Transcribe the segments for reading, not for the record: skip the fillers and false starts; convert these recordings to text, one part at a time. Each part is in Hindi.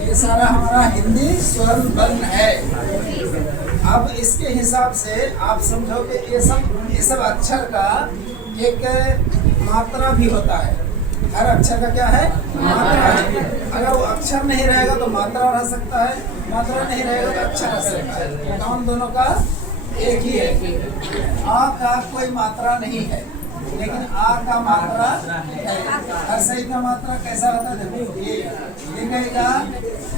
ये सारा हमारा हिंदी स्वर वर्ण है। अब इसके हिसाब से आप समझो कि ये सब अक्षर का एक मात्रा भी होता है। हर अक्षर का क्या है? मात्रा है। अगर वो अक्षर नहीं रहेगा तो मात्रा रह सकता है, मात्रा नहीं रहेगा तो अक्षर रह सकता है। काउंट दोनों का एक ही है। आ का कोई मात्रा नहीं है, लेकिन आ का मात्रा है। हर सही का मात्रा कैसा होता है? देखो ये कहेगा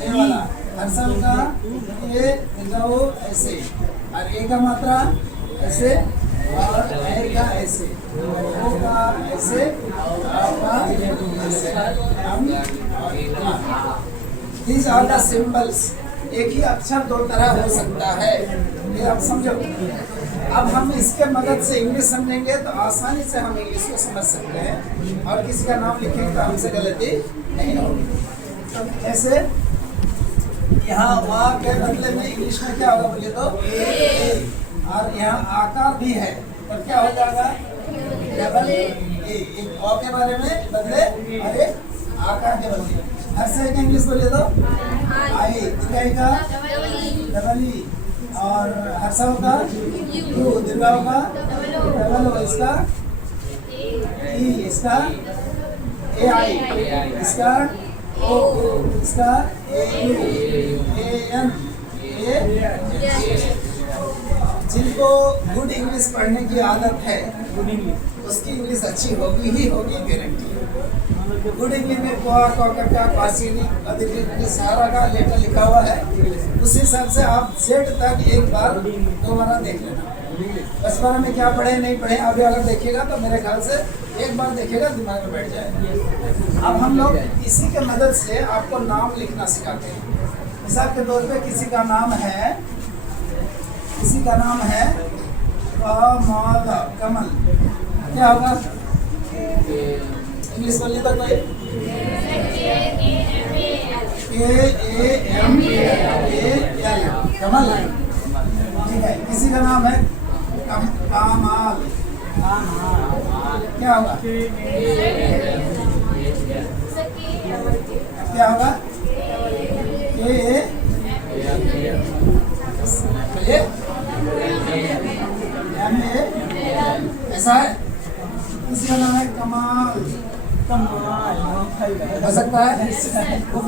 ये वाला, हर सब का ये वो ऐसे, और ए का मात्रा ऐसे, और ए का ऐसे, ओ का ऐसे, आ का ऐसे, These are the symbols। एक ही अक्षर दो तरह हो सकता है, ये आप समझो। अब हम इसके मदद से इंग्लिश समझेंगे तो आसानी से हम इंग्लिश को समझ सकते हैं, और किसी का नाम लिखेंगे तो हमसे गलती नहीं होगी। तो ऐसे यहाँ वहाँ के बदले में इंग्लिश में क्या होगा बोलिए तो ए, और यहाँ आकार भी है तो क्या हो जाएगा? Double A. एक अ के बारे में बदले और एक आकार के बदले। हर से एक इंग्लिश बोलिए तो आई, इकाई का डबल ई, और हर सब का यू, दीर्घाओं का डबल ओ, इसका ई, इसका ए आई, इसका ओ, इसका ए यू, ए एन, ए। जिनको गुड इंग्लिश पढ़ने की आदत है उसकी इंग्लिश अच्छी होगी ही होगी, गारंटी है। गुड इंग्लिश में सारा का लेटर लिखा हुआ है, उस हिसाब से आप जेड तक एक बार दोबारा देख लेना। बचपन में क्या पढ़े नहीं पढ़े अभी अगर देखिएगा तो मेरे ख्याल से एक बार देखिएगा दिमाग में बैठ जाएगा। अब हम लोग इसी के मदद से आपको नाम लिखना सिखाते हैं। मिसाल के तौर पे किसी का नाम है कमल, क्या होगा? इंग्लिश बोलिए तो कोई KAMAL, कमल, ठीक है। किसी का नाम है कमाल, क्या होगा? क्या होगा? ऐसा है। किसी का नाम है कमाल, हो सकता है वो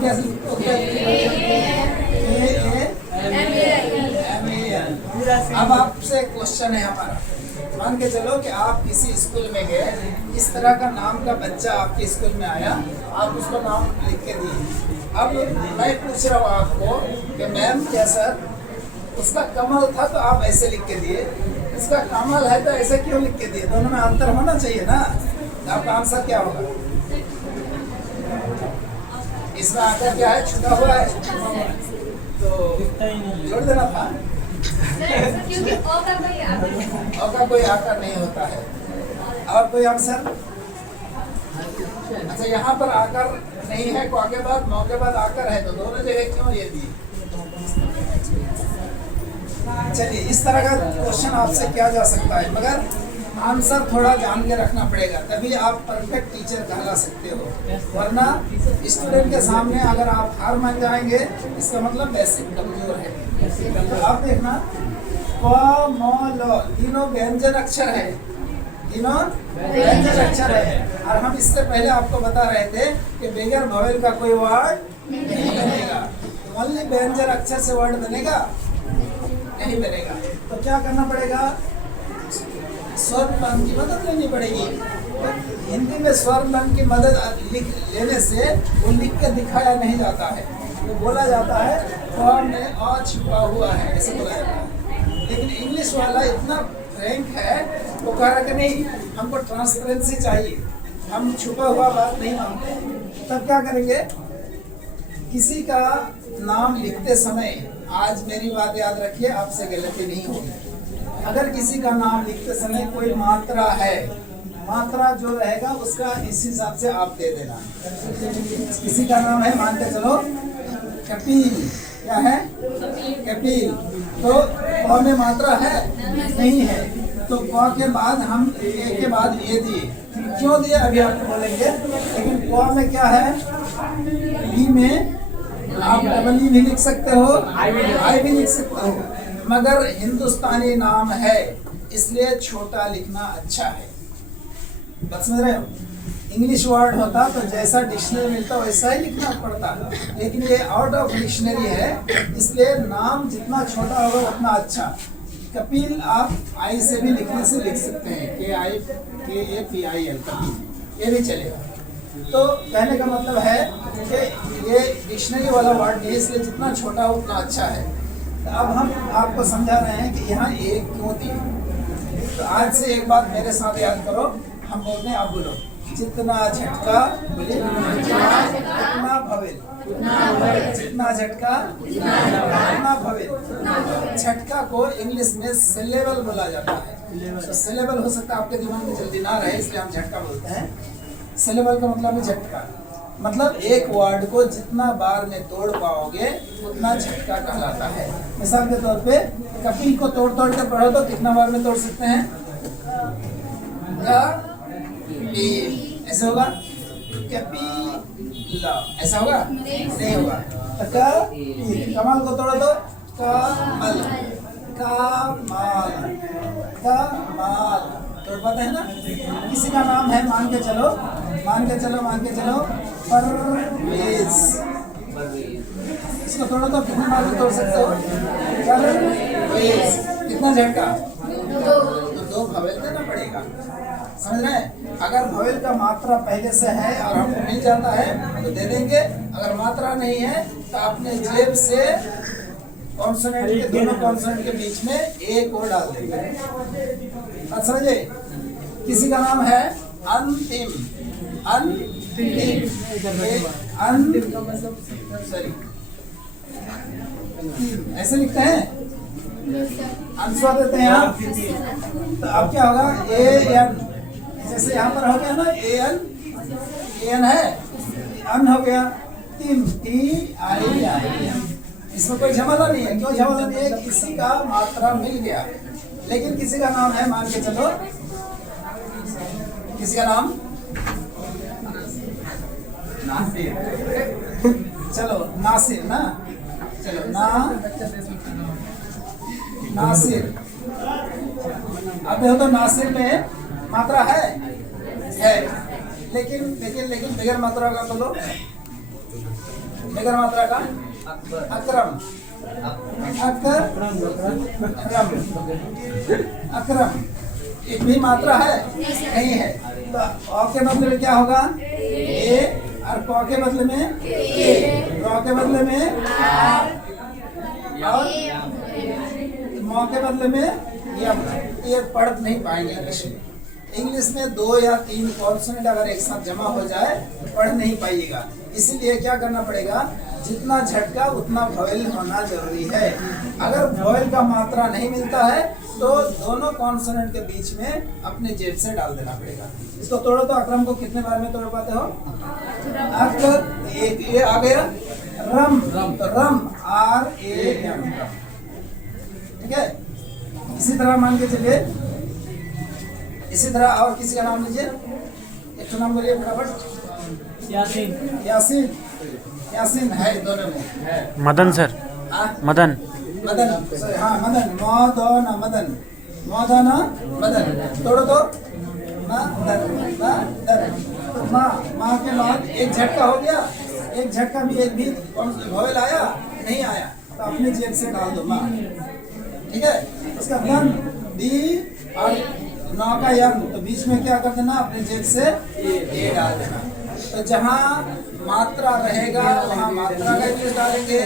अब आपसे क्वेश्चन है हमारा, मान के चलो कि आप किसी स्कूल में गए, इस तरह का नाम का बच्चा आपके स्कूल में आया, आप उसको नाम लिख के दिए। अब मैं पूछ रहा हूँ आपको कि मैम क्या सर उसका कमल था तो आप ऐसे लिख के दिए, इसका कमल है तो ऐसे क्यों लिख के दिए? दोनों में अंतर होना चाहिए ना। आपका आंसर क्या होगा? इसमें आकर क्या है? छुटा हुआ है तो जोड़ देना था। क्योंकि अ का कोई आकार नहीं होता है। और कोई आंसर? अच्छा, यहाँ पर आकार नहीं है, को के बाद मौ के बाद आकर है, तो दोनों जगह क्यों ये दी? चलिए, इस तरह का क्वेश्चन आपसे किया जा सकता है, मगर आंसर थोड़ा जान के रखना पड़ेगा, तभी आप परफेक्ट टीचर कहला सकते हो। वरना स्टूडेंट के सामने अगर आप हार मान जाएंगे, इसका मतलब बेसिक कमजोर है। तो आप देखना, क म ल तीनों व्यंजन अक्षर है, तीनों व्यंजन अक्षर है। और हम इससे पहले आपको बता रहे थे कि बगैर वॉवेल का कोई वर्ड नहीं बनेगा। ओनली व्यंजन अक्षर से वर्ड बनेगा नहीं बनेगा। तो क्या करना पड़ेगा? स्वर वन की मदद लेनी पड़ेगी। हिंदी में स्वर वन की मदद लिख लेने से वो लिख के दिखाया नहीं जाता है, वो बोला जाता है फॉर्म में अ छुपा हुआ है, ऐसे बोला जाता है। लेकिन इंग्लिश वाला इतना फ्रैंक है, वो कह रहा कि नहीं हमको ट्रांसपेरेंसी चाहिए, हम छुपा हुआ बात नहीं मानते। तब क्या करेंगे? किसी का नाम लिखते समय, आज मेरी बात याद रखिए, आपसे गलती नहीं होगी। अगर किसी का नाम लिखते समय कोई मात्रा है मात्रा जो रहेगा उसका इस हिसाब से आप दे देना। किसी का नाम है, मान के चलो कपिल। क्या है? कपिल। तो क में मात्रा है? नहीं है। तो क के बाद हम ए के बाद ये दिए। क्यों दिए अभी आपको बोलेंगे, लेकिन क में क्या है? बी में आप डबल ई भी लिख सकते हो, आई भी लिख सकते हो, मगर हिंदुस्तानी नाम है इसलिए छोटा लिखना अच्छा है। बात समझ रहे हो? इंग्लिश वर्ड होता तो जैसा डिक्शनरी मिलता वैसा ही लिखना पड़ता, लेकिन ये आउट ऑफ डिक्शनरी है इसलिए नाम जितना छोटा होगा उतना अच्छा। कपिल आप आई से भी लिखने से लिख सकते हैं, KAPIL कपिल, ये भी चलेगा। तो कहने का मतलब है कि ये डिक्शनरी वाला वर्ड नहीं है इसलिए जितना छोटा हो उतना अच्छा है। तो अब हम आपको समझा रहे हैं कि यहाँ एक क्यों दिए। तो आज से एक बात मेरे साथ याद करो, हम बोलते हैं, आप बोलो, जितना झटका, बोलिए, उतना भवेल, जितना झटका उतना भवेल। झटका को इंग्लिश में सिलेबल बोला जाता है। तो सिलेबल हो सकता है आपके दिमाग में जल्दी ना रहे इसलिए हम झटका बोलते हैं। सिलेबल का मतलब है झटका, मतलब एक वर्ड को जितना बार में तोड़ पाओगे उतना झटका कहलाता है। मिसाल के तौर पे कपिल को तोड़ तोड़ के पढ़ो तो कितना बार में तोड़ सकते हैं? ऐसा होगा? कपिला ऐसा होगा? नहीं होगा। तो कमल को तोड़ो तो कमल, कमाल, कमाल, तोड़ पाते हैं ना? किसी का नाम है, मान के चलो परवेज, इसको तोड़ो तो कितने बार में तोड़ सकते हो? परवेज। कितना झटका? दो भवेल देना पड़ेगा, समझ रहे हैं? अगर भवेल का मात्रा पहले से है और हमको मिल जाता है तो दे देंगे, अगर मात्रा नहीं है तो अपने जेब से कॉन्सोनेंट के, दोनों कॉन्सोनेंट के बीच में एक और डाल देंगे। अच्छा समझे? किसी का नाम है अंतिम, अंतिम, सॉरी ऐसे लिखते हैं, अंशवा देते हैं आप। तो अब क्या होगा? AN, जैसे यहाँ पर हो गया ना AN है, अन हो गया, TIIN। इसमें कोई झमेला नहीं है। क्यों झमेला नहीं है? किसी का मात्रा मिल गया। लेकिन किसी का नाम है, मान के चलो, किसी का नाम नासिर, चलो नासिर ना, चलो नासिर। अब देखो तो नासिर में मात्रा है, लेकिन बगैर मात्रा का बोलो, बगैर मात्रा का अकरम, अकरम। एक भी मात्रा है? नहीं है। तो अ के बदले में क्या होगा? ए, और क के बदले में ए, र के बदले में आ, और म के बदले में यम। ये पढ़ नहीं पाएंगे इंग्लिश में। इंग्लिश में 2 या 3 कॉन्सोनेंट अगर एक साथ जमा हो जाए तो पढ़ नहीं पाइएगा। इसीलिए क्या करना पड़ेगा? जितना झटका उतना भवेल होना जरूरी है। अगर भवेल का मात्रा नहीं मिलता है तो दोनों कॉन्सोनेंट के बीच में अपने जेब से डाल देना पड़ेगा। इसको तोड़ो तो अकरम को कितने बार में तोड़ पाते हो? एक ये आ गया रम, तो रम RAM, ठीक है। इसी तरह मान के चलिए, इसी तरह और किसी का नाम लीजिए, एक तो नाम बोलिए फटाफट। यासीन, यासीन, यासीन है दोनों में। मदन सर, मदन, मदन, हाँ मदन, मदन, मदन, मदन, मदन। तोड़ो तो माँ के बाद एक झटका हो गया, एक झटका भी, एक भी भवेल आया नहीं आया तो अपनी जेब से डाल दो माँ, ठीक है। उसका धन दी और नौ का यम, तो बीच में क्या कर देना? अपने जेब से ए डाल देना। तो जहाँ मात्रा रहेगा वहाँ मात्रा का इंग्लिश डालेंगे,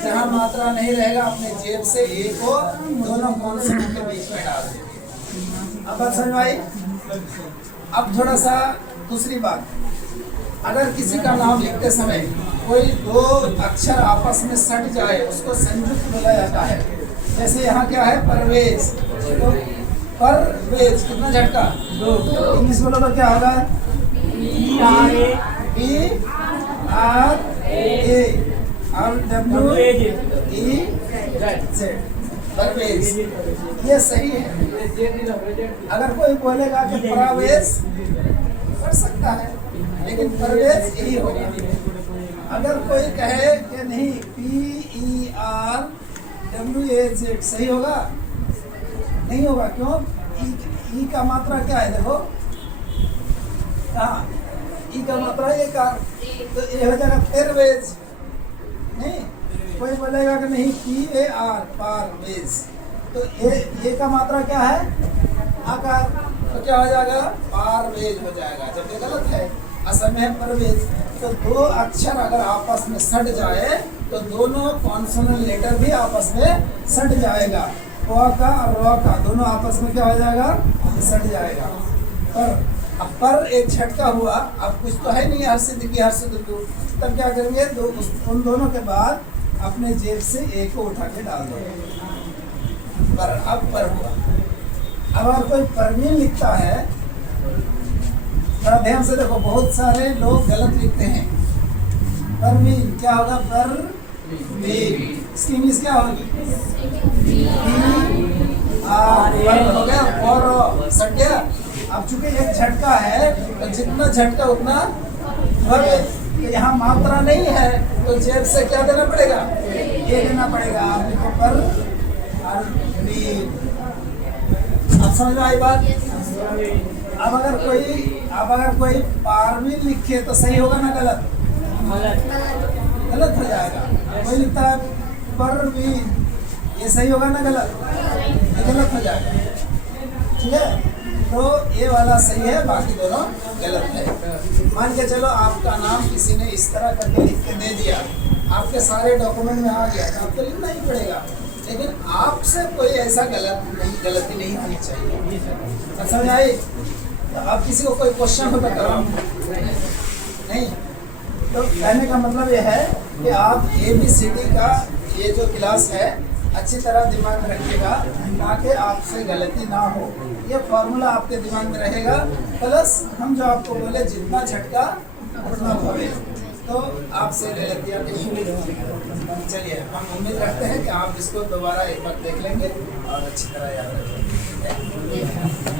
जहाँ मात्रा नहीं रहेगा अपने जेब से ए को दोनों कॉन्सोनेंट के बीच में डाल देंगे। अब बात समझ आई? अब थोड़ा सा दूसरी बात, अगर किसी का नाम लिखते समय कोई 2 अक्षर आपस में सट जाए उसको संयुक्त बोला जाता है। जैसे यहाँ क्या है? परवेज, तो परवेज कितना झटका? 2। इंग्लिश बोलो तो क्या होगा? PRA और WEZ परवेज। ये सही है। अगर कोई बोलेगा कि परवेज कर सकता है, लेकिन परवेज यही होगा। अगर कोई कहे कि नहीं PERWAZ सही होगा? नहीं होगा। क्यों? ई का मात्रा क्या है? देखो कहाँ ई का मात्रा ये कार, तो ये हो जाएगा फेरवेज। नहीं, कोई बोलेगा कि नहीं PAR पारवेज, तो ये का मात्रा क्या है? आकार, तो क्या हो जाएगा? पारवेज हो जाएगा। जब ये गलत है, असल में है परवेज। तो दो अक्षर अगर आपस में सट जाए तो दोनों कॉन्सोनेंट लेटर भी आपस में सट जाएगा। क का और र का दोनों आपस में क्या हो जाएगा? सट जाएगा। पर एक झटका हुआ, अब कुछ तो है नहीं, हर सिद्ध की हर सिद्ध को, तब क्या करेंगे? उन दोनों के बाद अपने जेब से एक को उठा के डाल दो। पर अब पर हुआ। अब अगर कोई परवीन लिखता है, थोड़ा ध्यान से देखो, बहुत सारे लोग गलत लिखते हैं। परवीन क्या होगा? परवीन। इसकी इंग्लिश क्या होगी? हो गया और सट गया। अब चूंकि एक झटका है तो जितना झटका उतना भर। तो यहाँ मात्रा नहीं है तो जेब से क्या देना पड़ेगा? ये देना पड़ेगा। आपको पर अब समझ में आई बात? अब अगर कोई पारवीन लिखे तो सही होगा ना गलत? गलत हो जाएगा। कोई लिखता है परवीन, ये सही होगा ना गलत? ये गलत हो जाएगा। ठीक है, तो ये वाला सही है, बाकी दोनों गलत है। मान के चलो आपका नाम किसी ने इस तरह करके लिख के दे दिया, आपके सारे डॉक्यूमेंट में आ गया, तो आपको लिखना ही पड़ेगा। लेकिन आपसे कोई ऐसा गलती नहीं होनी चाहिए। समझ आई? तो अब किसी को कोई क्वेश्चन हो तो करो नहीं। तो कहने का मतलब ये है कि आप ABCD का ये जो क्लास है अच्छी तरह दिमाग में रखिएगा ताकि आपसे गलती ना हो। ये फॉर्मूला आपके दिमाग में रहेगा, प्लस हम जो आपको बोले जितना झटका उतना भरे, तो आपसे गलतियाँ नहीं होंगी। चलिए, हम उम्मीद रखते हैं कि आप इसको दोबारा एक बार देख लेंगे और अच्छी तरह याद रखेंगे।